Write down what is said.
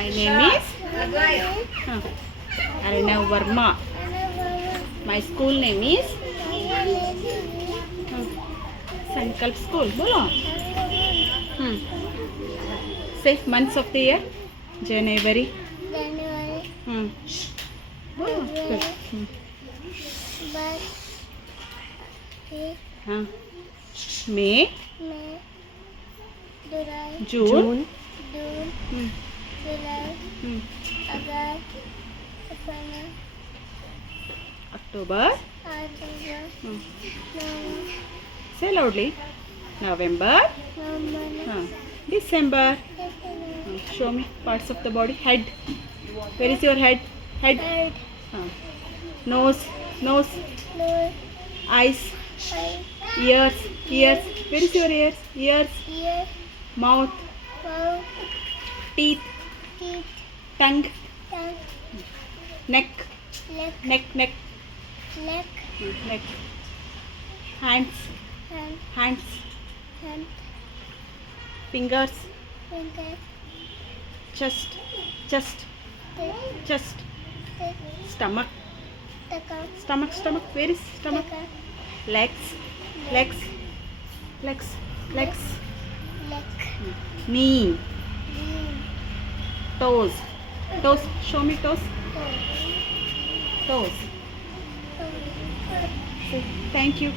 My name is Arnav Verma. My school name is Sankalp School. बोलो. Say months of the year. January. बोलो. Good. May. June. October. Say loudly. November. December. Show me parts of the body. Head. Where is your head? Head. Nose. Eyes. Ears. Where is your ears? Ears. Mouth. Teeth. Tongue. Neck. Neck. Hands. Fingers. Chest. Stomach. Where is stomach? Legs. Knee. Toes. Show me toes. Say thank you.